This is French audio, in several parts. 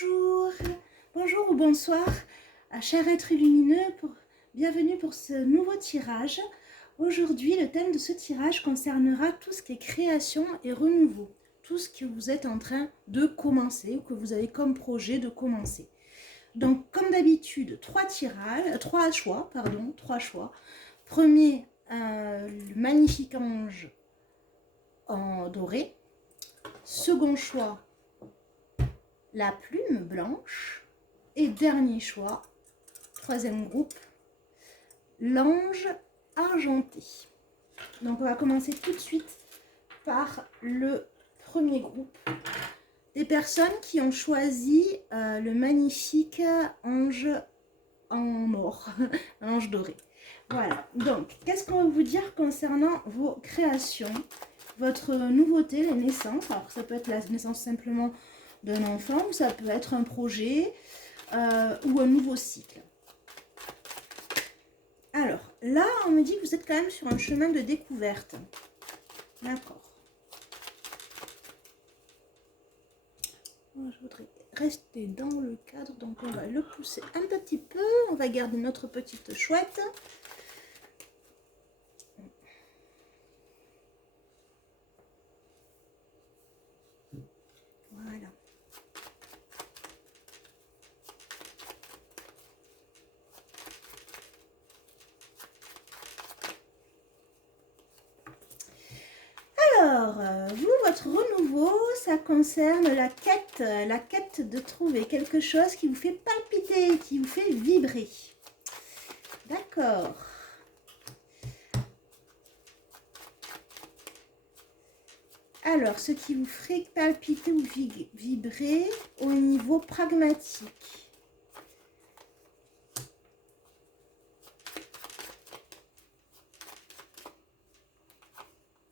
Bonjour, bonjour ou bonsoir, chers êtres lumineux, bienvenue pour ce nouveau tirage. Aujourd'hui, le thème de ce tirage concernera tout ce qui est création et renouveau, tout ce que vous êtes en train de commencer ou que vous avez comme projet de commencer. Donc, comme d'habitude, trois choix. Premier, le magnifique ange en doré. Second choix, la plume blanche. Et dernier choix, troisième groupe, l'ange argenté. Donc on va commencer tout de suite par le premier groupe. Des personnes qui ont choisi le magnifique ange en or, l'ange doré. Voilà, donc qu'est-ce qu'on va vous dire concernant vos créations, votre nouveauté, les naissances. Alors ça peut être la naissance simplement d'un enfant, ou ça peut être un projet ou un nouveau cycle. Alors, là, on me dit que vous êtes quand même sur un chemin de découverte. D'accord. Je voudrais rester dans le cadre, donc on va le pousser un petit peu. On va garder notre petite chouette. Voilà. Alors, vous, votre renouveau, ça concerne la quête de trouver quelque chose qui vous fait palpiter, qui vous fait vibrer. D'accord. Alors, ce qui vous ferait palpiter ou vibrer au niveau pragmatique.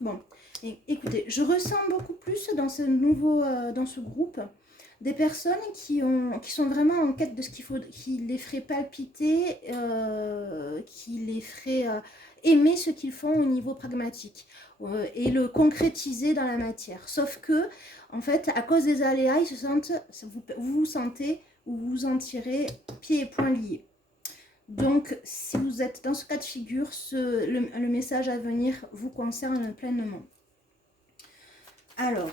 Bon, écoutez, je ressens beaucoup plus dans ce dans ce groupe, des personnes qui sont vraiment en quête de ce qui les ferait palpiter, qui les ferait aimer ce qu'ils font au niveau pragmatique et le concrétiser dans la matière. Sauf que, en fait, à cause des aléas, vous vous sentez ou vous en tirez pieds et poings liés. Donc, si vous êtes dans ce cas de figure, le message à venir vous concerne pleinement. Alors,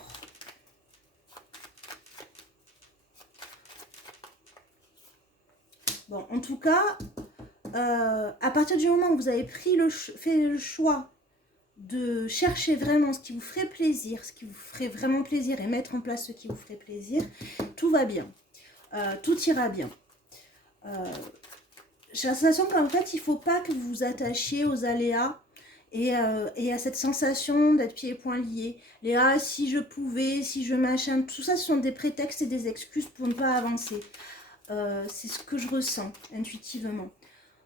bon, en tout cas, à partir du moment où vous avez fait le choix de chercher vraiment ce qui vous ferait plaisir, ce qui vous ferait vraiment plaisir et mettre en place ce qui vous ferait plaisir, tout va bien. Tout ira bien. J'ai la sensation qu'en fait, il ne faut pas que vous vous attachiez aux aléas et à cette sensation d'être pieds et poings liés. Les « ah, si je pouvais, si je machin », tout ça, ce sont des prétextes et des excuses pour ne pas avancer. C'est ce que je ressens intuitivement.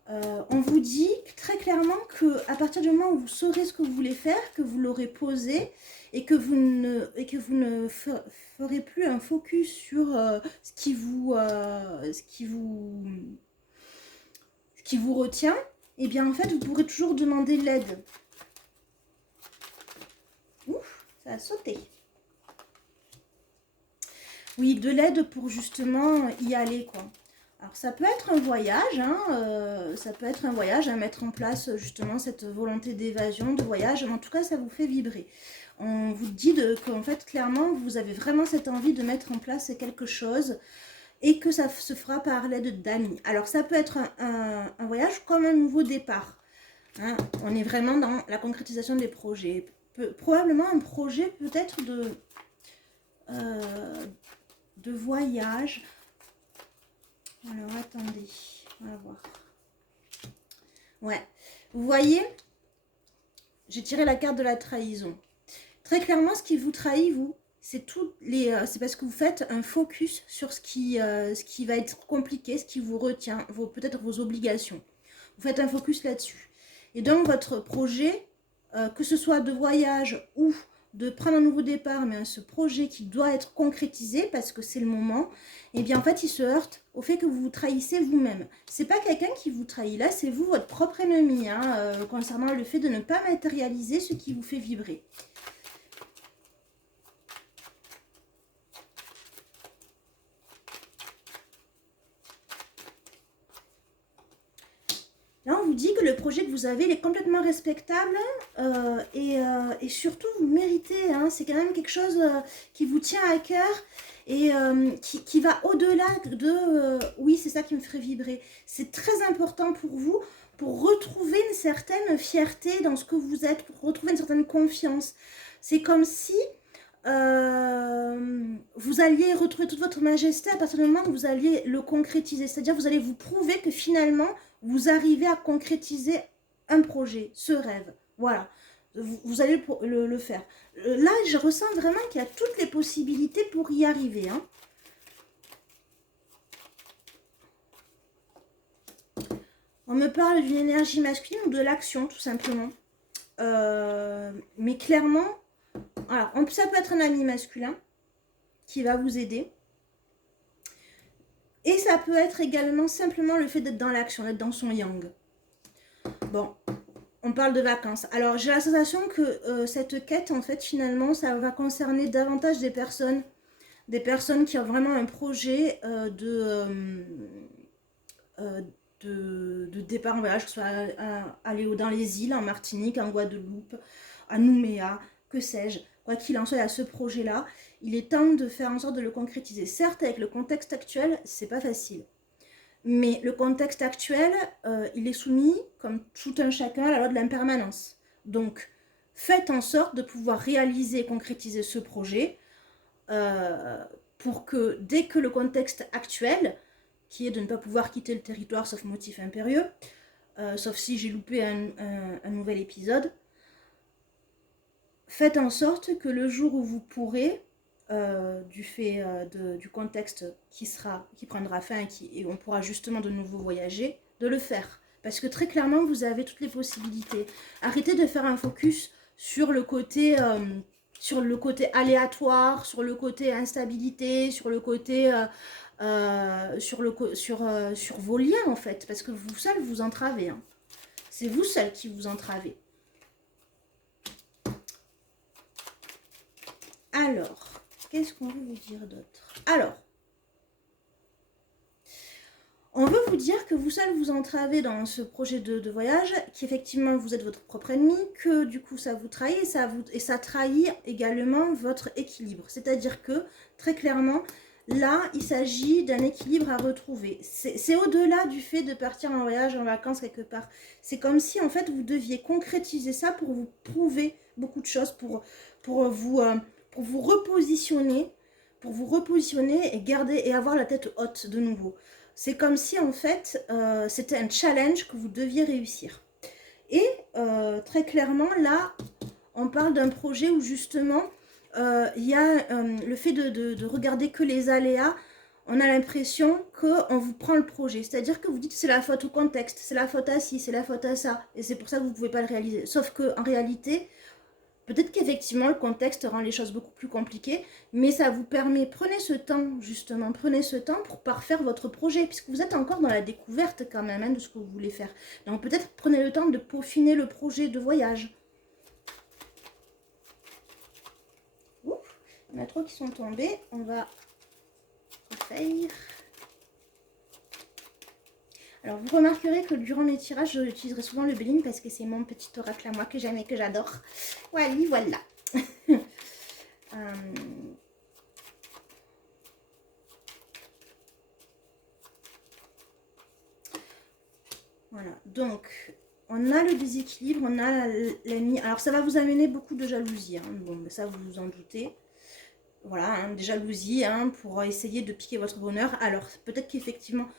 On vous dit très clairement qu'à partir du moment où vous saurez ce que vous voulez faire, que vous l'aurez posé et que vous ne ferez plus un focus sur ce qui vous retient, et bien en fait vous pourrez toujours demander l'aide. Ouf, ça a sauté. Oui, de l'aide pour justement y aller, quoi. Alors ça peut être un voyage, ça peut être un voyage à mettre en place justement cette volonté d'évasion, de voyage, mais en tout cas ça vous fait vibrer. On vous dit qu'en fait clairement vous avez vraiment cette envie de mettre en place quelque chose et que ça se fera par l'aide d'amis. Alors ça peut être un voyage comme un nouveau départ. Hein. On est vraiment dans la concrétisation des projets. Probablement un projet peut-être de voyage. Alors attendez, on va voir. Ouais, vous voyez, j'ai tiré la carte de la trahison. Très clairement, ce qui vous trahit, vous, c'est parce que vous faites un focus sur ce qui va être compliqué, ce qui vous retient, peut-être vos obligations. Vous faites un focus là-dessus. Et donc, votre projet, que ce soit de voyage ou de prendre un nouveau départ, mais ce projet qui doit être concrétisé parce que c'est le moment, et bien en fait, il se heurte au fait que vous vous trahissez vous-même. C'est pas quelqu'un qui vous trahit, là, c'est vous, votre propre ennemi, concernant le fait de ne pas matérialiser ce qui vous fait vibrer. vous dit que le projet que vous avez, il est complètement respectable et surtout, vous méritez. Hein, c'est quand même quelque chose qui vous tient à cœur et qui va au-delà de oui, c'est ça qui me ferait vibrer. C'est très important pour vous pour retrouver une certaine fierté dans ce que vous êtes, pour retrouver une certaine confiance. C'est comme si vous alliez retrouver toute votre majesté à partir du moment où vous alliez le concrétiser. C'est-à-dire vous allez vous prouver que finalement, vous arrivez à concrétiser un projet, ce rêve. Voilà, vous allez le faire. Là, je ressens vraiment qu'il y a toutes les possibilités pour y arriver. Hein. On me parle d'une énergie masculine ou de l'action, tout simplement. Mais clairement, alors, ça peut être un ami masculin qui va vous aider. Et ça peut être également simplement le fait d'être dans l'action, d'être dans son yang. Bon, on parle de vacances. Alors, j'ai la sensation que cette quête, en fait, finalement, ça va concerner davantage des personnes qui ont vraiment un projet de départ en voyage, que ce soit aller dans les îles, en Martinique, en Guadeloupe, à Nouméa, que sais-je. Quoi qu'il en soit, à ce projet-là, il est temps de faire en sorte de le concrétiser. Certes, avec le contexte actuel, c'est pas facile. Mais le contexte actuel, il est soumis, comme tout un chacun, à la loi de l'impermanence. Donc, faites en sorte de pouvoir réaliser et concrétiser ce projet pour que, dès que le contexte actuel, qui est de ne pas pouvoir quitter le territoire sauf motif impérieux, sauf si j'ai loupé un nouvel épisode, faites en sorte que le jour où vous pourrez, du fait du contexte qui prendra fin et on pourra justement de nouveau voyager, de le faire. Parce que très clairement, vous avez toutes les possibilités. Arrêtez de faire un focus sur le côté aléatoire, sur le côté instabilité, sur le côté sur vos liens en fait, parce que vous seul vous entravez. Hein. C'est vous seul qui vous entravez. Alors, qu'est-ce qu'on veut vous dire d'autre? Alors, on veut vous dire que vous seul vous entravez dans ce projet de voyage, qu'effectivement vous êtes votre propre ennemi, que du coup ça vous trahit et ça trahit également votre équilibre. C'est-à-dire que, très clairement, là, il s'agit d'un équilibre à retrouver. C'est au-delà du fait de partir en voyage, en vacances quelque part. C'est comme si, en fait, vous deviez concrétiser ça pour vous prouver beaucoup de choses, pour vous repositionner, et garder et avoir la tête haute de nouveau. C'est comme si, en fait, c'était un challenge que vous deviez réussir. Et très clairement, là, on parle d'un projet où, justement, il y a le fait de regarder que les aléas, on a l'impression qu'on vous prend le projet. C'est-à-dire que vous dites c'est la faute au contexte, c'est la faute à ci, c'est la faute à ça. Et c'est pour ça que vous ne pouvez pas le réaliser. Sauf qu'en réalité, peut-être qu'effectivement le contexte rend les choses beaucoup plus compliquées, mais ça vous permet, prenez ce temps justement, prenez ce temps pour parfaire votre projet, puisque vous êtes encore dans la découverte quand même hein, de ce que vous voulez faire. Donc peut-être prenez le temps de peaufiner le projet de voyage. Il y en a 3 qui sont tombés. On va refaire. Alors, vous remarquerez que durant mes tirages, j'utiliserai souvent le Béline parce que c'est mon petit oracle à moi que j'aime et que j'adore. Voilà. Voilà. Donc, on a le déséquilibre, on a l'ennemi. Alors, ça va vous amener beaucoup de jalousie. Hein. Bon, mais ça, vous vous en doutez. Voilà, hein, des jalousies hein, pour essayer de piquer votre bonheur. Alors, peut-être qu'effectivement,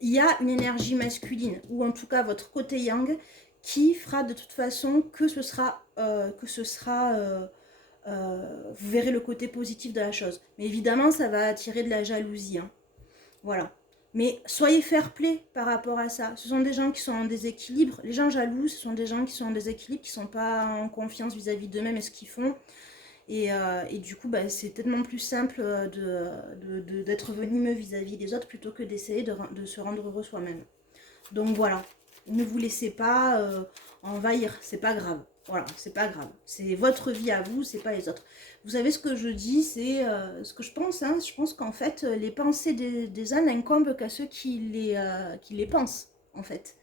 il y a une énergie masculine, ou en tout cas votre côté yang, qui fera de toute façon que ce sera vous verrez le côté positif de la chose. Mais évidemment, ça va attirer de la jalousie. Hein. Voilà. Mais soyez fair-play par rapport à ça. Ce sont des gens qui sont en déséquilibre. Les gens jaloux, ce sont des gens qui sont en déséquilibre, qui ne sont pas en confiance vis-à-vis d'eux-mêmes et ce qu'ils font. Et du coup, bah, c'est tellement plus simple d'être venimeux vis-à-vis des autres plutôt que d'essayer de se rendre heureux soi-même. Donc voilà, ne vous laissez pas envahir, c'est pas grave. Voilà, c'est pas grave. C'est votre vie à vous, c'est pas les autres. Vous savez ce que je dis, c'est ce que je pense. Hein, je pense qu'en fait, les pensées des uns n'incombent qu'à ceux qui les pensent, en fait.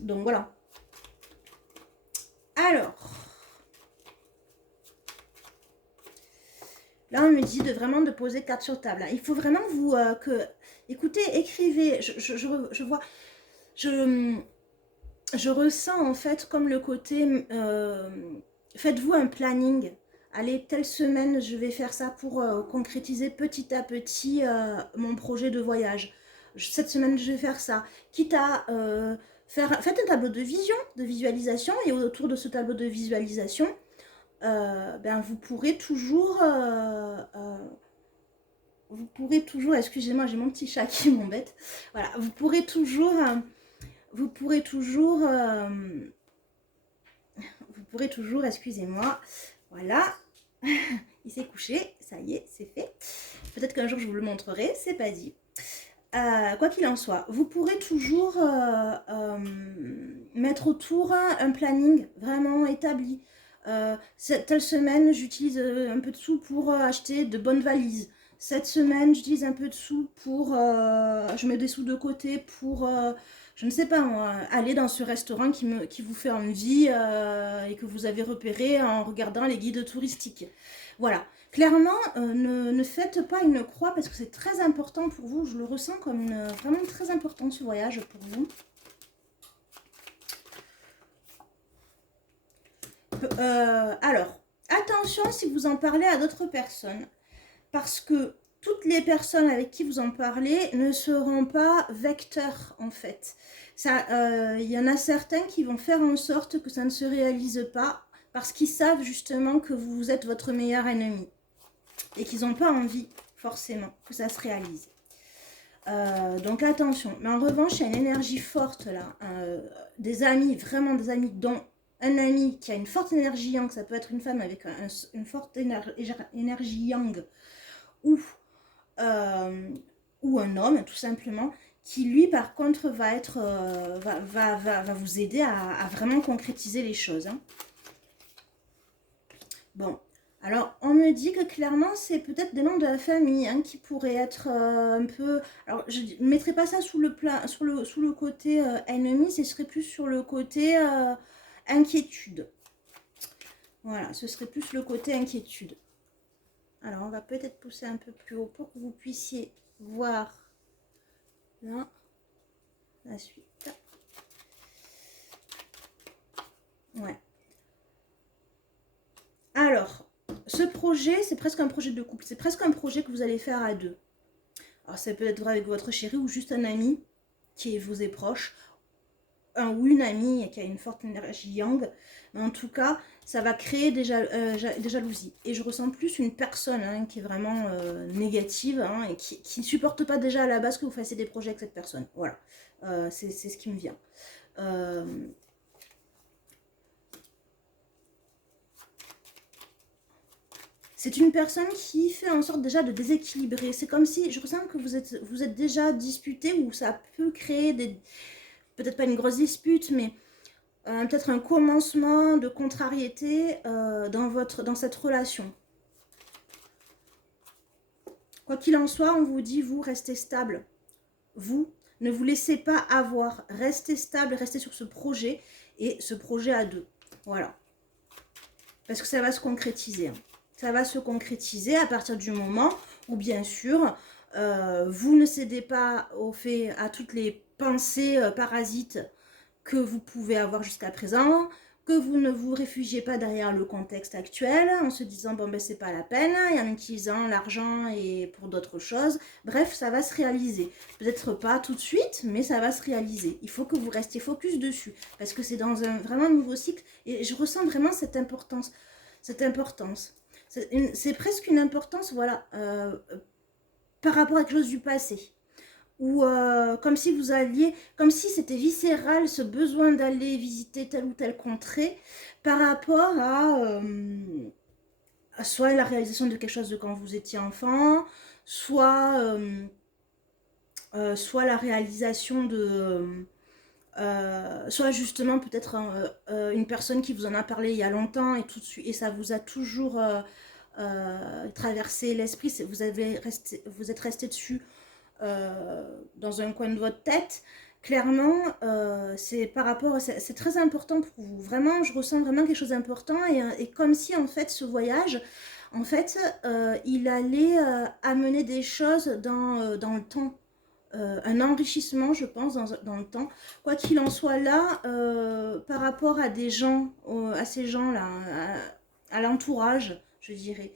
Donc voilà. Alors, là on me dit vraiment de poser carte sur table. Il faut vraiment vous écoutez, écrivez. Je vois, je ressens en fait comme le côté, faites-vous un planning. Allez, telle semaine, je vais faire ça pour concrétiser petit à petit mon projet de voyage. Cette semaine, je vais faire ça. Quitte à faites un tableau de vision, de visualisation, et autour de ce tableau de visualisation, ben, vous pourrez toujours, excusez-moi, j'ai mon petit chat qui m'embête. Voilà, vous pourrez toujours, excusez-moi, voilà, il s'est couché, ça y est, c'est fait. Peut-être qu'un jour je vous le montrerai, c'est pas dit. Quoi qu'il en soit, vous pourrez toujours mettre autour un planning vraiment établi. Telle semaine, j'utilise un peu de sous pour acheter de bonnes valises. Cette semaine, j'utilise un peu de sous pour... je mets des sous de côté pour... je ne sais pas moi, aller dans ce restaurant qui vous fait envie et que vous avez repéré en regardant les guides touristiques. Voilà. Clairement, ne faites pas une croix parce que c'est très important pour vous. Je le ressens comme vraiment très important ce voyage pour vous. Alors, attention si vous en parlez à d'autres personnes. Parce que toutes les personnes avec qui vous en parlez ne seront pas vecteurs en fait. Il y en a certains qui vont faire en sorte que ça ne se réalise pas parce qu'ils savent justement que vous êtes votre meilleur ennemi. Et qu'ils n'ont pas envie forcément que ça se réalise. Donc attention. Mais en revanche, il y a une énergie forte là. Des amis, vraiment des amis, dont un ami qui a une forte énergie yang, ça peut être une femme avec une forte énergie yang, ou un homme tout simplement, qui lui par contre va être va vous aider à vraiment concrétiser les choses. Hein. Bon. Alors, on me dit que clairement, c'est peut-être des membres de la famille hein, qui pourraient être un peu... Alors, je ne mettrai pas ça sous le côté ennemi, ce serait plus sur le côté inquiétude. Voilà, ce serait plus le côté inquiétude. Alors, on va peut-être pousser un peu plus haut pour que vous puissiez voir là la suite. Ouais. Alors... Ce projet, c'est presque un projet de couple. C'est presque un projet que vous allez faire à deux. Alors, ça peut être vrai avec votre chéri ou juste un ami qui vous est proche. Un ou une amie qui a une forte énergie yang. Mais en tout cas, ça va créer des jalousies. Et je ressens plus une personne hein, qui est vraiment négative hein, et qui ne supporte pas déjà à la base que vous fassiez des projets avec cette personne. Voilà. C'est ce qui me vient. C'est une personne qui fait en sorte déjà de déséquilibrer. C'est comme si, je ressens que vous êtes déjà disputé ou ça peut créer des... Peut-être pas une grosse dispute, mais peut-être un commencement de contrariété dans cette relation. Quoi qu'il en soit, on vous dit, vous, restez stable. Vous, ne vous laissez pas avoir. Restez stable, restez sur ce projet et ce projet à deux. Voilà. Parce que ça va se concrétiser. Hein. Ça va se concrétiser à partir du moment où, bien sûr, vous ne cédez pas à toutes les pensées parasites que vous pouvez avoir jusqu'à présent, que vous ne vous réfugiez pas derrière le contexte actuel en se disant bon ben c'est pas la peine et en utilisant l'argent et pour d'autres choses. Bref, ça va se réaliser. Peut-être pas tout de suite, mais ça va se réaliser. Il faut que vous restiez focus dessus parce que c'est dans un vraiment nouveau cycle et je ressens vraiment cette importance. C'est presque une importance, voilà, par rapport à quelque chose du passé. Ou comme si vous alliez, comme si c'était viscéral ce besoin d'aller visiter telle ou telle contrée par rapport à soit la réalisation de quelque chose de quand vous étiez enfant, soit la réalisation de... soit justement peut-être une personne qui vous en a parlé il y a longtemps et tout de suite et ça vous a toujours traversé l'esprit, vous êtes resté dessus dans un coin de votre tête, clairement, c'est par rapport, c'est très important pour vous. Vraiment, je ressens vraiment quelque chose d'important et comme si en fait ce voyage, en fait, il allait amener des choses dans le temps. Un enrichissement, je pense, dans le temps. Quoi qu'il en soit là, par rapport à des gens, à ces gens-là, à l'entourage, je dirais.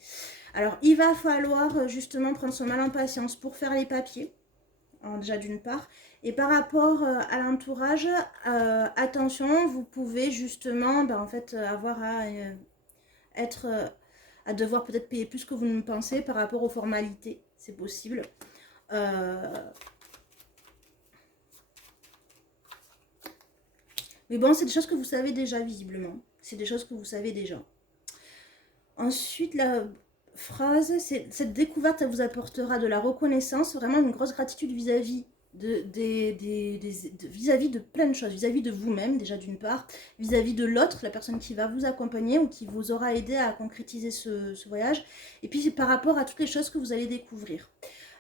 Alors, il va falloir justement prendre son mal en patience pour faire les papiers, hein, déjà d'une part. Et par rapport à l'entourage, attention, vous pouvez justement, ben, en fait, avoir à être, à devoir peut-être payer plus que vous ne pensez par rapport aux formalités. C'est possible. Mais bon, c'est des choses que vous savez déjà, visiblement. C'est des choses que vous savez déjà. Ensuite, la phrase, c'est cette découverte, elle vous apportera de la reconnaissance, vraiment une grosse gratitude vis-à-vis vis-à-vis de plein de choses, vis-à-vis de vous-même, déjà d'une part, vis-à-vis de l'autre, la personne qui va vous accompagner ou qui vous aura aidé à concrétiser ce voyage, et puis par rapport à toutes les choses que vous allez découvrir.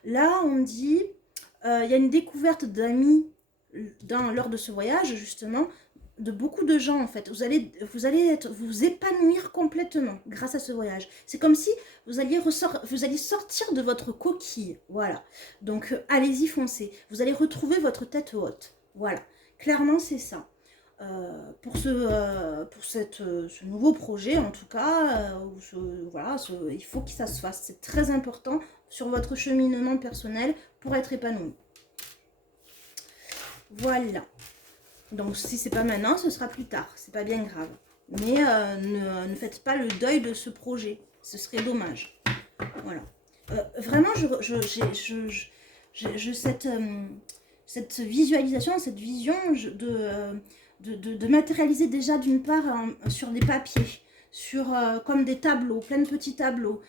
Là, on dit, il y a une découverte d'amis lors de ce voyage, justement, de beaucoup de gens en fait. Vous allez vous épanouir complètement grâce à ce voyage. C'est comme si vous alliez sortir de votre coquille. Voilà. Donc allez-y, foncez. Vous allez retrouver votre tête haute. Voilà. Clairement, c'est ça. Pour ce nouveau projet, en tout cas, voilà, il faut que ça se fasse. C'est très important sur votre cheminement personnel pour être épanoui. Voilà. Donc si c'est pas maintenant, ce sera plus tard. C'est pas bien grave. Mais ne faites pas le deuil de ce projet. Ce serait dommage. Voilà. Vraiment, j'ai cette visualisation, cette vision de matérialiser déjà d'une part sur des papiers, comme des tableaux, plein de petits tableaux,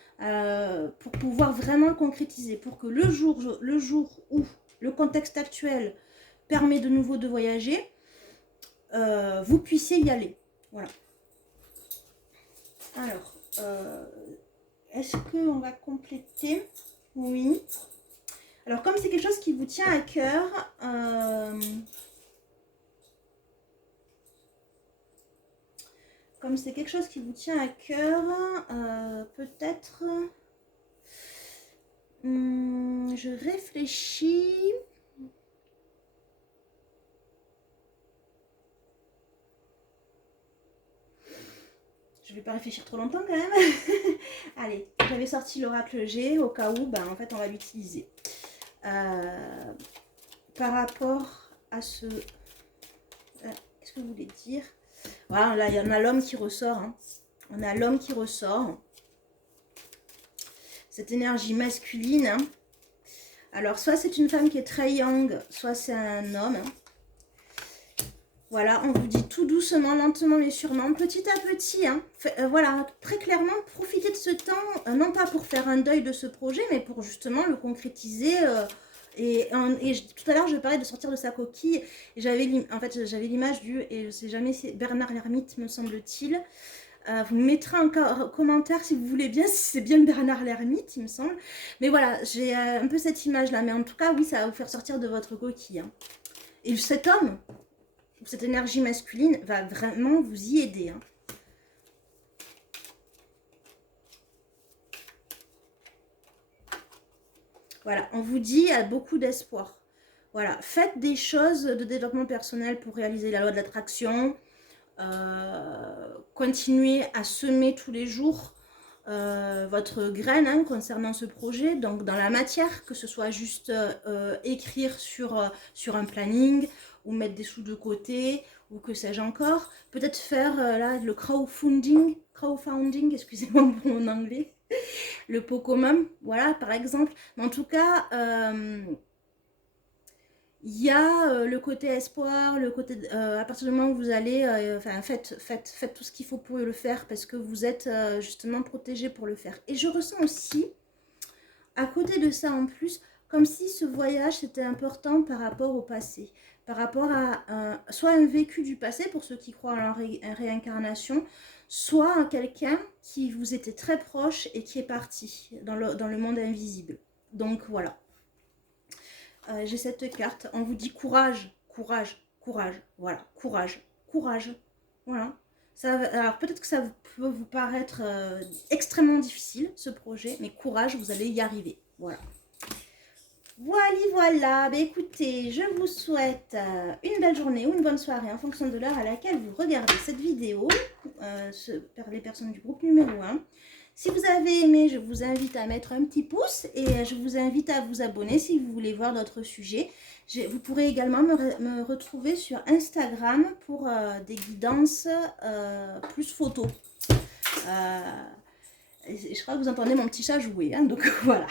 pour pouvoir vraiment concrétiser, pour que le jour où le contexte actuel permet de nouveau de voyager, vous puissiez y aller. Voilà. Alors, est-ce qu'on va compléter? Oui. Alors, comme c'est quelque chose qui vous tient à cœur, peut-être, je réfléchis. Je vais pas réfléchir trop longtemps quand même. Allez, j'avais sorti l'oracle G au cas où, ben, en fait, on va l'utiliser. Par rapport à ce... qu'est-ce que vous voulez dire? Voilà, là, il y en a l'homme qui ressort. Hein. On a l'homme qui ressort. Cette énergie masculine. Hein. Alors, soit c'est une femme qui est très young, soit c'est un homme. Hein. Voilà, on vous dit tout doucement, lentement mais sûrement, petit à petit. Hein. Voilà, très clairement, profitez de ce temps, non pas pour faire un deuil de ce projet, mais pour justement le concrétiser. Et tout à l'heure, je parlais de sortir de sa coquille. Et j'avais l'image du, et je ne sais jamais, c'est Bernard l'Ermite, me semble-t-il. Vous me mettrez en commentaire si vous voulez bien, si c'est bien Bernard l'Ermite, il me semble. Mais voilà, j'ai un peu cette image-là. Mais en tout cas, oui, ça va vous faire sortir de votre coquille. Hein. Et cet homme, cette énergie masculine, va vraiment vous y aider. Hein. Voilà, on vous dit, il y a beaucoup d'espoir. Voilà, faites des choses de développement personnel pour réaliser la loi de l'attraction. Continuez à semer tous les jours votre graine hein, concernant ce projet. Donc dans la matière, que ce soit juste écrire sur un planning ou mettre des sous de côté ou que sais-je encore. Peut-être faire là le crowdfunding, excusez-moi pour mon anglais. Le pot commun, voilà par exemple. Mais en tout cas, il y a le côté espoir, le côté à partir du moment où vous allez, faites tout ce qu'il faut pour le faire parce que vous êtes justement protégé pour le faire. Et je ressens aussi, à côté de ça en plus, comme si ce voyage c'était important par rapport au passé, par rapport à soit un vécu du passé pour ceux qui croient en réincarnation, soit à quelqu'un qui vous était très proche et qui est parti dans le monde invisible. Donc voilà. J'ai cette carte, on vous dit courage, courage, courage, voilà, courage, courage, voilà. Ça, alors peut-être que ça peut vous paraître extrêmement difficile, ce projet, mais courage, vous allez y arriver, voilà. Voilà, bah écoutez, je vous souhaite une belle journée ou une bonne soirée en fonction de l'heure à laquelle vous regardez cette vidéo, les personnes du groupe numéro 1. Si vous avez aimé, je vous invite à mettre un petit pouce et je vous invite à vous abonner si vous voulez voir d'autres sujets. Vous pourrez également me retrouver sur Instagram pour des guidances plus photos. Je crois que vous entendez mon petit chat jouer, hein, donc voilà.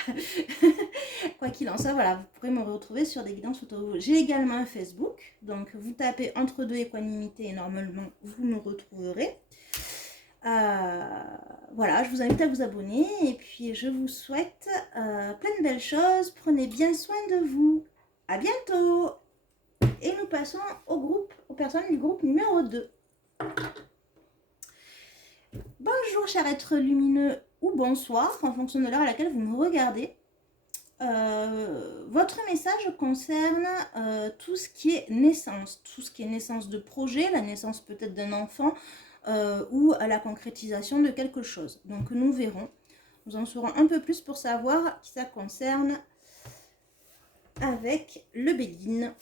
Quoi qu'il en soit, voilà, vous pourrez me retrouver sur des guidances photos. J'ai également un Facebook, donc vous tapez entre deux équanimité et normalement vous nous retrouverez. Voilà, je vous invite à vous abonner et puis je vous souhaite plein de belles choses. Prenez bien soin de vous. À bientôt. Et nous passons aux personnes du groupe numéro 2. Bonjour cher être lumineux ou bonsoir en fonction de l'heure à laquelle vous me regardez. Votre message concerne tout ce qui est naissance, de projet, la naissance peut-être d'un enfant ou à la concrétisation de quelque chose. Donc nous verrons, nous en saurons un peu plus pour savoir qui ça concerne avec le Béguine.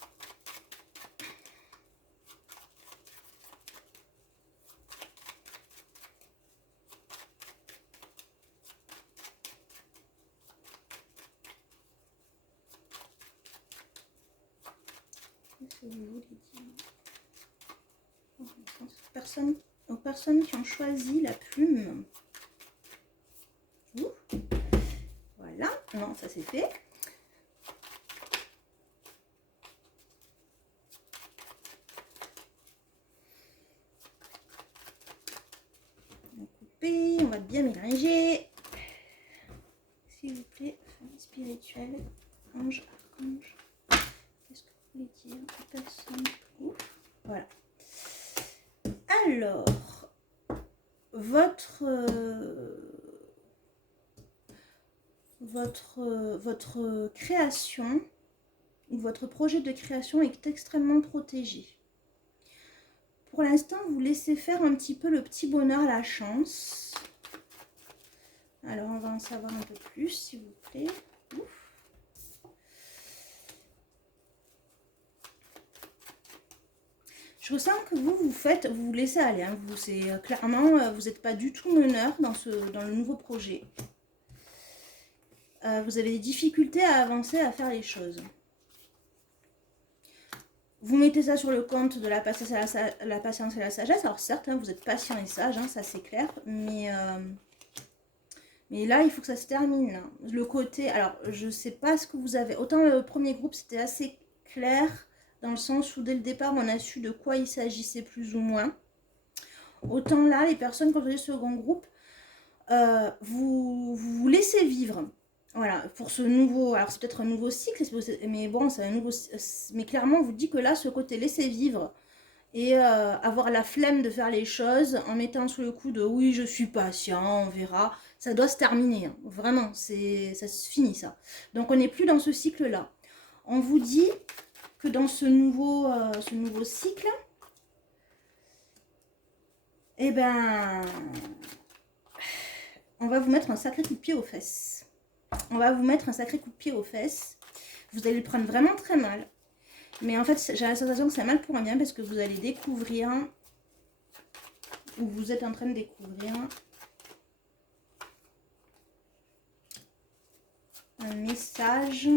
Aux personnes qui ont choisi la plume. Voilà, non, ça c'est fait. On va couper, on va bien mélanger. S'il vous plaît, famille spirituelle, ange, archange. Qu'est-ce que vous voulez dire? Personne. Ouf. Voilà. Alors, votre création, ou votre projet de création est extrêmement protégé. Pour l'instant, vous laissez faire un petit peu le petit bonheur, la chance. Alors, on va en savoir un peu plus, s'il vous plaît. Ouf. Je ressens que vous vous laissez aller. Hein. Clairement, vous n'êtes pas du tout meneur dans le nouveau projet. Vous avez des difficultés à avancer, à faire les choses. Vous mettez ça sur le compte de la patience et la sagesse. Alors certes, hein, vous êtes patient et sage, hein, ça c'est clair. Mais là, il faut que ça se termine. Hein. Le côté... Alors, je ne sais pas ce que vous avez... Autant le premier groupe, c'était assez clair... Dans le sens où dès le départ, on a su de quoi il s'agissait plus ou moins. Autant là, les personnes, quand vous avez le second groupe, vous laissez vivre. Voilà, pour ce nouveau... Alors, c'est peut-être un nouveau cycle, mais bon, c'est un nouveau... Mais clairement, on vous dit que là, ce côté laisser vivre et avoir la flemme de faire les choses en mettant sous le coup de « oui, je suis patient, on verra », ça doit se terminer. Hein. Vraiment, ça se finit, ça. Donc, on n'est plus dans ce cycle-là. On vous dit... que dans ce nouveau cycle, eh ben, on va vous mettre un sacré coup de pied aux fesses. On va vous mettre un sacré coup de pied aux fesses. Vous allez le prendre vraiment très mal. Mais en fait, j'ai la sensation que c'est mal pour un bien parce que vous allez découvrir, ou vous êtes en train de découvrir, un message...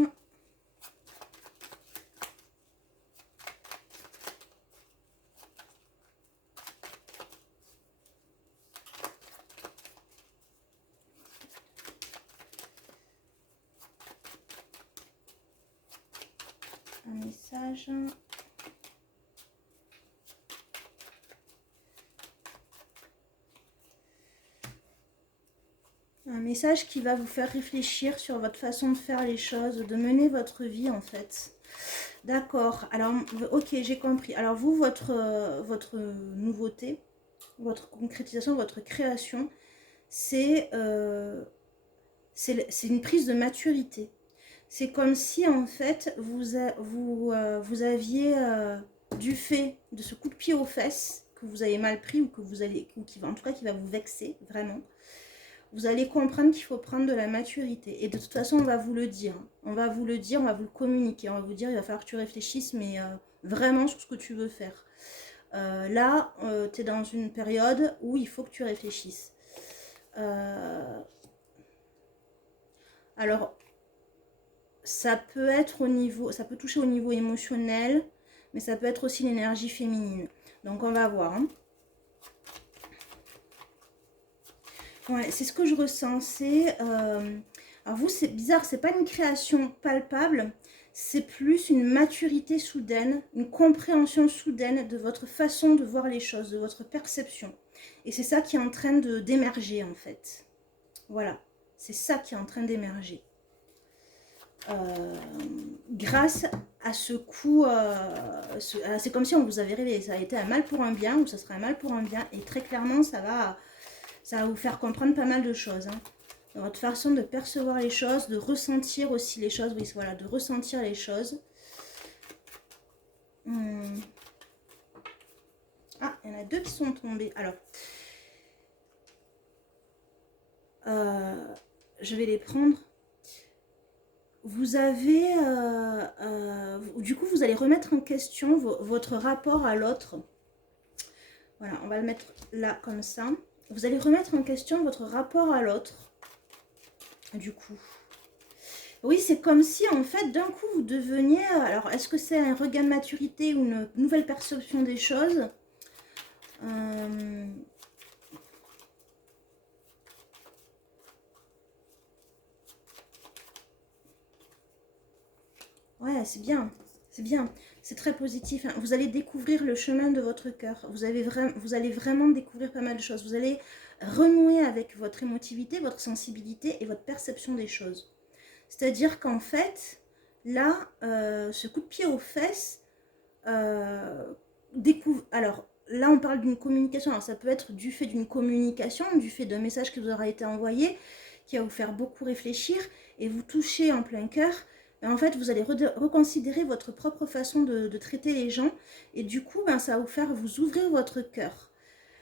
Un message qui va vous faire réfléchir sur votre façon de faire les choses, de mener votre vie en fait. D'accord, alors ok, j'ai compris. Alors vous, votre nouveauté, votre concrétisation, votre création, c'est une prise de maturité. C'est comme si en fait vous aviez du fait de ce coup de pied aux fesses que vous avez mal pris ou que vous allez, ou qui va, en tout cas qui va vous vexer vraiment. Vous allez comprendre qu'il faut prendre de la maturité. Et de toute façon, on va vous le dire. On va vous le dire, on va vous le communiquer. On va vous dire, il va falloir que tu réfléchisses, mais vraiment sur ce que tu veux faire. Là, tu es dans une période où il faut que tu réfléchisses. Alors, ça peut être au niveau, ça peut toucher au niveau émotionnel, mais ça peut être aussi l'énergie féminine. Donc, on va voir. Hein. Ouais, c'est ce que je ressens. C'est, alors vous, c'est bizarre, c'est pas une création palpable, c'est plus une maturité soudaine, une compréhension soudaine de votre façon de voir les choses, de votre perception. Et c'est ça qui est en train d'émerger en fait. Voilà, c'est ça qui est en train d'émerger. Grâce à ce coup, c'est comme si on vous avait révélé, ça a été un mal pour un bien ou ça sera un mal pour un bien. Et très clairement, ça va vous faire comprendre pas mal de choses. Hein. Dans votre façon de percevoir les choses, de ressentir aussi les choses. Oui, voilà, de ressentir les choses. Ah, il y en a deux qui sont tombés. Alors, je vais les prendre. Vous avez... du coup, vous allez remettre en question votre rapport à l'autre. Voilà, on va le mettre là, comme ça. Vous allez remettre en question votre rapport à l'autre. Du coup... Oui, c'est comme si, en fait, d'un coup, vous deveniez... Alors, est-ce que c'est un regain de maturité ou une nouvelle perception des choses Ouais, c'est bien. C'est bien. C'est très positif. Hein. Vous allez découvrir le chemin de votre cœur. Vous allez vraiment découvrir pas mal de choses. Vous allez renouer avec votre émotivité, votre sensibilité et votre perception des choses. C'est-à-dire qu'en fait, là, ce coup de pied aux fesses découvre... Alors, là, on parle d'une communication. Alors, ça peut être du fait d'une communication, du fait d'un message qui vous aura été envoyé, qui va vous faire beaucoup réfléchir et vous toucher en plein cœur. En fait, vous allez reconsidérer votre propre façon de traiter les gens. Et du coup, ben, ça va vous faire vous ouvrir votre cœur.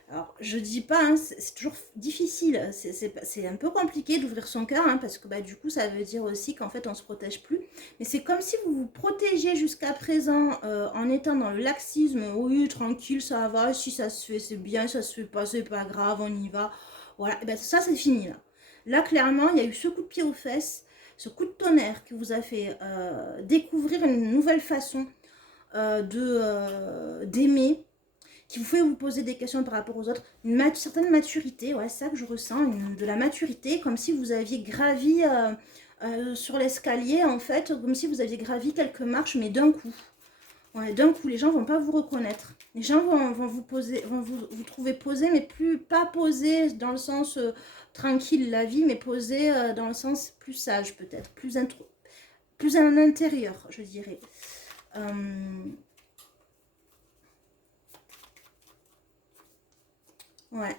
Alors, je dis pas, hein, c'est toujours difficile, c'est un peu compliqué d'ouvrir son cœur, hein, parce que bah, du coup, ça veut dire aussi qu'en fait, on ne se protège plus. Mais c'est comme si vous vous protégiez jusqu'à présent en étant dans le laxisme. Oui, tranquille, ça va, si ça se fait, c'est bien, ça se fait pas, c'est pas grave, on y va. Voilà, et ben ça, c'est fini là. Là, clairement, il y a eu ce coup de pied aux fesses, ce coup de tonnerre qui vous a fait découvrir une nouvelle façon d'aimer, qui vous fait vous poser des questions par rapport aux autres, une certaine maturité, ouais, c'est ça que je ressens, de la maturité, comme si vous aviez gravi sur l'escalier, en fait, comme si vous aviez gravi quelques marches, mais d'un coup. Ouais, d'un coup, les gens vont pas vous reconnaître. Les gens vont vous poser, vont vous trouver posé, mais pas posé dans le sens tranquille la vie, mais posé dans le sens plus sage peut-être, plus à l'intérieur, je dirais. Ouais.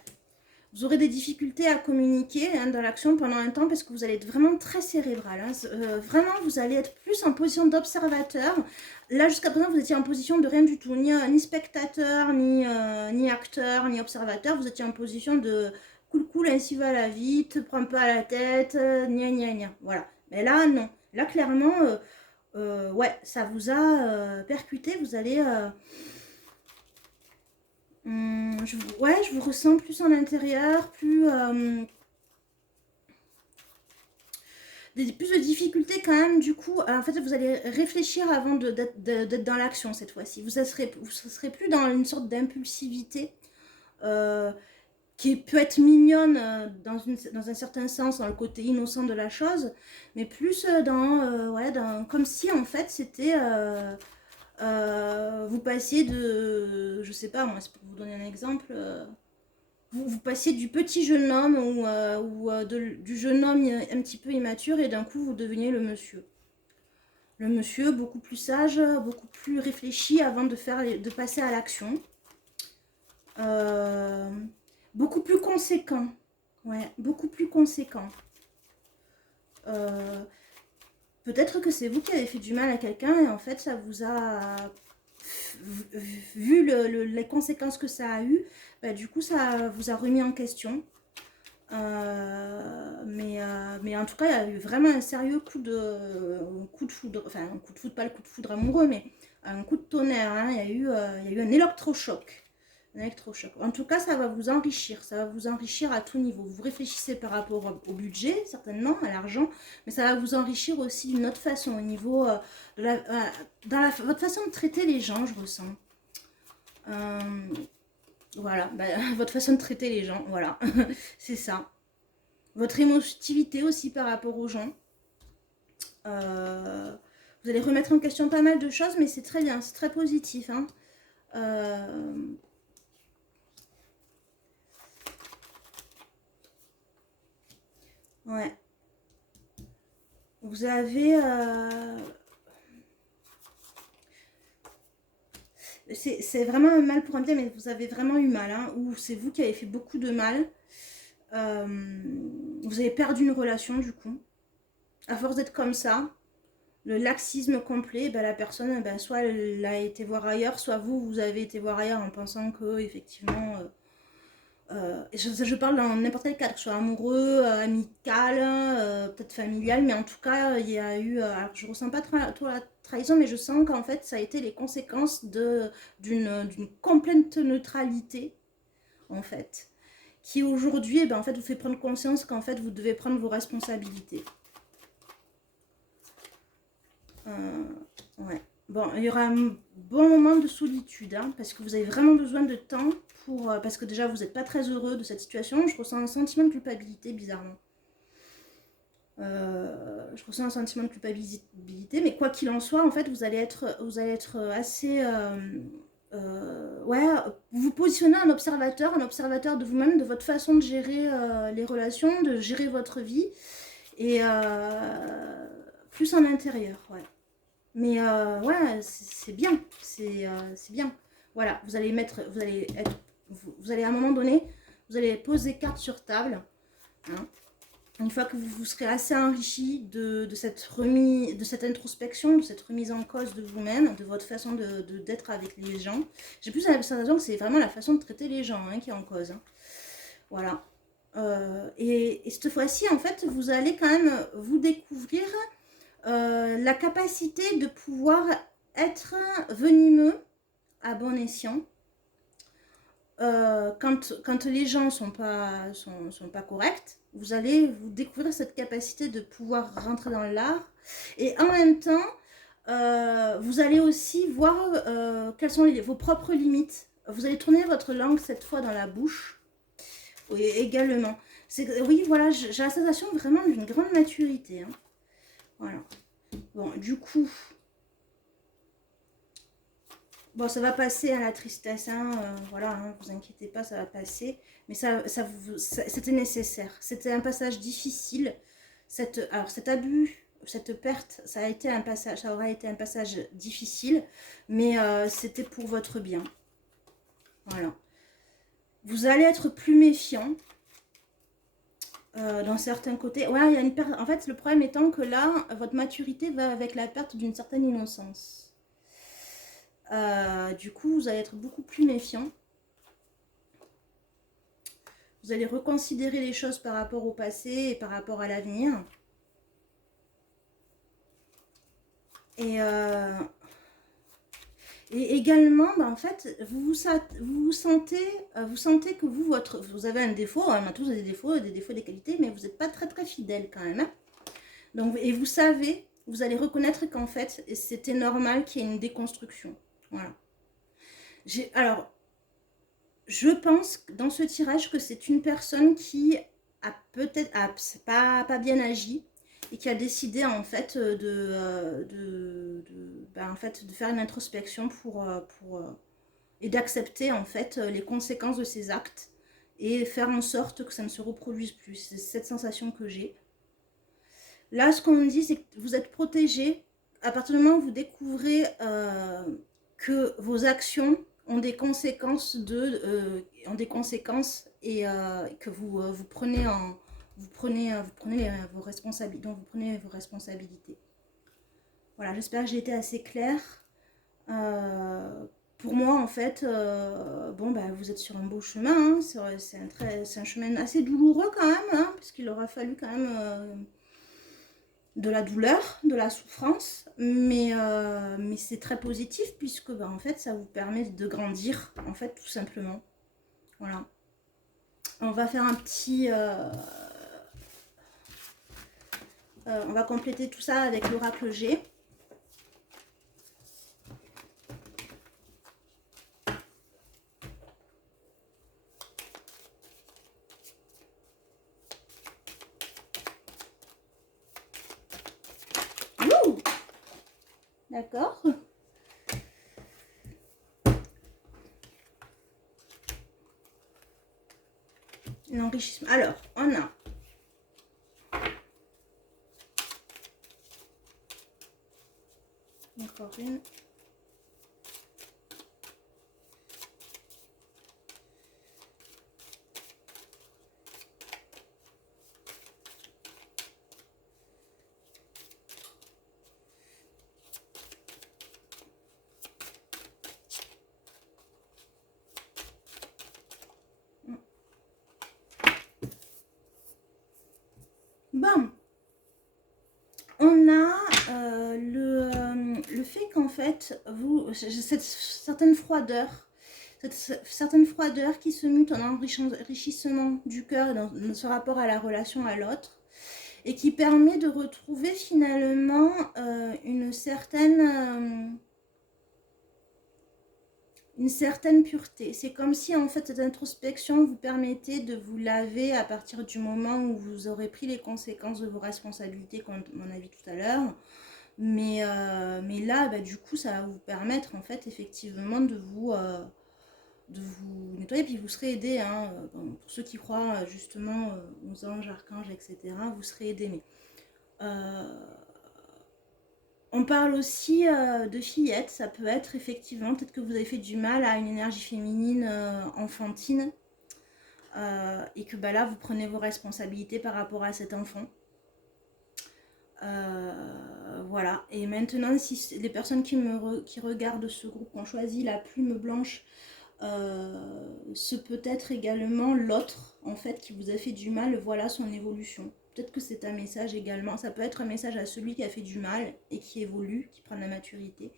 Vous aurez des difficultés à communiquer hein, dans l'action pendant un temps parce que vous allez être vraiment très cérébral. Hein. Vraiment, vous allez être plus en position d'observateur. Là, jusqu'à présent, vous étiez en position de rien du tout. Ni spectateur, ni acteur, ni observateur. Vous étiez en position de cool, ainsi va la vie, te prends pas à la tête, gna. Voilà. Mais là, non. Là, clairement, ouais, ça vous a percuté. Vous allez... je vous ressens plus en intérieur, plus de difficultés quand même. Du coup, en fait, vous allez réfléchir avant d'être dans l'action cette fois-ci. Vous serez plus dans une sorte d'impulsivité qui peut être mignonne dans un certain sens, dans le côté innocent de la chose, mais plus comme si en fait c'était... vous passiez de, je sais pas moi, c'est pour vous donner un exemple, vous passiez du petit jeune homme du jeune homme un petit peu immature et d'un coup vous deveniez le monsieur. Le monsieur beaucoup plus sage, beaucoup plus réfléchi avant de passer à l'action. Beaucoup plus conséquent. Ouais, beaucoup plus conséquent. Peut-être que c'est vous qui avez fait du mal à quelqu'un et en fait ça vous a, vu les conséquences que ça a eu, bah, du coup ça vous a remis en question. Mais en tout cas, il y a eu vraiment un sérieux coup de foudre, enfin un coup de foudre, pas le coup de foudre amoureux, mais un coup de tonnerre, hein. Il y a eu un électrochoc. Un électrochoc. En tout cas, ça va vous enrichir, ça va vous enrichir à tout niveau. Vous réfléchissez par rapport au budget, certainement, à l'argent, mais ça va vous enrichir aussi d'une autre façon, au niveau de votre façon de traiter les gens, je ressens. Euh, voilà, bah, votre façon de traiter les gens, voilà, c'est ça. Votre émotivité aussi par rapport aux gens. Euh, vous allez remettre en question pas mal de choses, mais c'est très bien, c'est très positif. Hein. Euh, ouais. Vous avez... c'est vraiment un mal pour un bien, mais vous avez vraiment eu mal. Hein, ou c'est vous qui avez fait beaucoup de mal. Vous avez perdu une relation du coup. À force d'être comme ça, le laxisme complet, ben, la personne, ben, soit elle a été voir ailleurs, soit vous avez été voir ailleurs en pensant que effectivement, je parle dans n'importe quel cadre, que ce soit amoureux, amical, peut-être familial, mais en tout cas, il y a eu, alors je ressens pas trop la trahison, mais je sens qu'en fait, ça a été les conséquences d'une complète neutralité, en fait, qui aujourd'hui, eh ben, en fait, vous fait prendre conscience qu'en fait, vous devez prendre vos responsabilités. Ouais. Bon, il y aura un bon moment de solitude, hein, parce que vous avez vraiment besoin de temps pour... parce que déjà, vous n'êtes pas très heureux de cette situation. Je ressens un sentiment de culpabilité, bizarrement. Je ressens un sentiment de culpabilité, mais quoi qu'il en soit, en fait, vous allez être assez... ouais, vous vous positionnez en un observateur de vous-même, de votre façon de gérer les relations, de gérer votre vie, et plus en intérieur, ouais. Mais ouais, c'est bien, c'est bien. Voilà, vous allez à un moment donné, vous allez poser carte sur table. Hein. Une fois que vous vous serez assez enrichi de cette introspection, de cette remise en cause de vous-même, de votre façon d'être avec les gens. J'ai plus la sensation que c'est vraiment la façon de traiter les gens, hein, qui est en cause. Hein. Voilà. Et cette fois-ci, en fait, vous allez quand même vous découvrir la capacité de pouvoir être venimeux à bon escient. Quand les gens sont pas corrects, vous allez vous découvrir cette capacité de pouvoir rentrer dans l'art. Et en même temps, vous allez aussi voir quelles sont vos propres limites. Vous allez tourner votre langue cette fois dans la bouche. Oui, également. Oui, voilà, j'ai la sensation vraiment d'une grande maturité. Hein. Voilà. Bon, du coup, bon, ça va passer à la tristesse, hein, voilà, hein, vous inquiétez pas, ça va passer. Mais c'était nécessaire. C'était un passage difficile. Alors, cet abus, cette perte, ça aura été un passage difficile, mais c'était pour votre bien. Voilà. Vous allez être plus méfiant. Dans certains côtés. Ouais, il y a une perte. En fait, le problème étant que là, votre maturité va avec la perte d'une certaine innocence. Du coup, vous allez être beaucoup plus méfiant. Vous allez reconsidérer les choses par rapport au passé et par rapport à l'avenir. Et également, bah, en fait, vous sentez que vous avez un défaut. On a tous des défauts, des qualités, mais vous n'êtes pas très très fidèle quand même. Hein. Donc, et vous savez, vous allez reconnaître qu'en fait, c'était normal qu'il y ait une déconstruction. Voilà. Alors, je pense dans ce tirage que c'est une personne qui a peut-être pas bien agi et qui a décidé en fait en fait, de faire une introspection et d'accepter en fait les conséquences de ses actes et faire en sorte que ça ne se reproduise plus. C'est cette sensation que j'ai. Là, ce qu'on me dit, c'est que vous êtes protégé à partir du moment où vous découvrez que vos actions ont des conséquences et que vous prenez vos responsabilités. Voilà, j'espère que j'ai été assez claire. Pour moi, en fait, bon, bah, vous êtes sur un beau chemin. Hein. C'est un chemin assez douloureux quand même, hein, puisqu'il aura fallu quand même de la douleur, de la souffrance. Mais c'est très positif, puisque bah, en fait, ça vous permet de grandir, en fait, tout simplement. Voilà. On va faire un petit... on va compléter tout ça avec l'oracle G. D'accord. L'enrichissement. Alors, on a encore une. Bon, on a le fait qu'en fait, cette certaine froideur qui se mute en enrichissement du cœur dans ce rapport à la relation à l'autre et qui permet de retrouver finalement une certaine pureté. C'est comme si en fait cette introspection vous permettait de vous laver à partir du moment où vous aurez pris les conséquences de vos responsabilités, comme on a vu tout à l'heure. Mais là, bah, du coup, ça va vous permettre en fait effectivement de vous nettoyer, puis vous serez aidé. Hein, pour ceux qui croient justement aux anges, archanges, etc., vous serez aidé. Mais on parle aussi de fillette, ça peut être effectivement, peut-être que vous avez fait du mal à une énergie féminine enfantine et que bah, là vous prenez vos responsabilités par rapport à cet enfant. Voilà, et maintenant si les personnes qui regardent ce groupe ont choisi la plume blanche, ce peut être également l'autre en fait qui vous a fait du mal, voilà son évolution. Peut-être que c'est un message également, ça peut être un message à celui qui a fait du mal et qui évolue, qui prend de la maturité,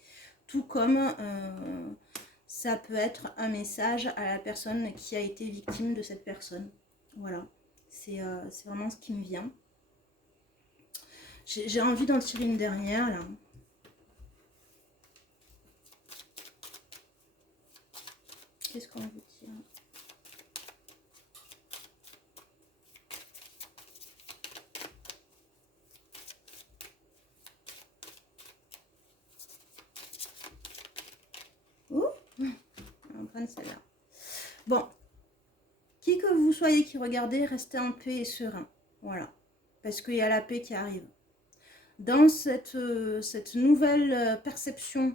tout comme ça peut être un message à la personne qui a été victime de cette personne. Voilà, c'est vraiment ce qui me vient. J'ai envie d'en tirer une dernière là. Qu'est-ce qu'on veut dire ? Ouh, on va prendre celle-là. Bon, qui que vous soyez qui regardez, restez en paix et serein. Voilà, parce qu'il y a la paix qui arrive. Dans cette nouvelle perception